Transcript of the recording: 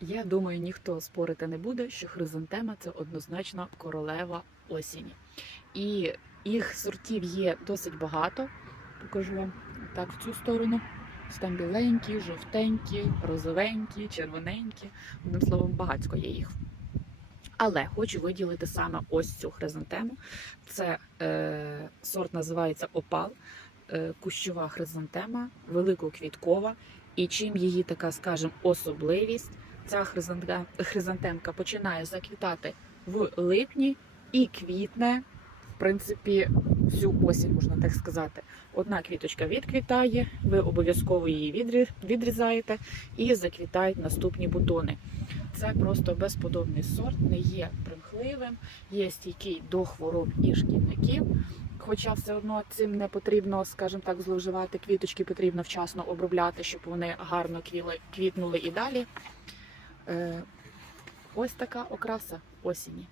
Я думаю, ніхто спорити не буде, що хризантема це однозначно королева осені. І їх сортів є досить багато. Покажу вам так в цю сторону. Там біленькі, жовтенькі, розовенькі, червоненькі. Одним словом, багатько є їх. Але хочу виділити саме ось цю хризантему. Це е, сорт називається Опал, е, кущова хризантема, великоквіткова. І чим її така, скажімо, особливість, ця хризанте- хризантемка починає заквітати в липні і квітне, в принципі, всю осінь, можна так сказати. Одна квіточка відквітає, ви обов'язково її відрі- відрізаєте і заквітають наступні бутони. Це просто безподобний сорт, не є примхливим, є стійкий до хвороб і шкідників. Хоча все одно цим не потрібно, скажімо так, зловживати. Квіточки потрібно вчасно обробляти, щоб вони гарно квітнули і далі. Е, ось така окраса осені.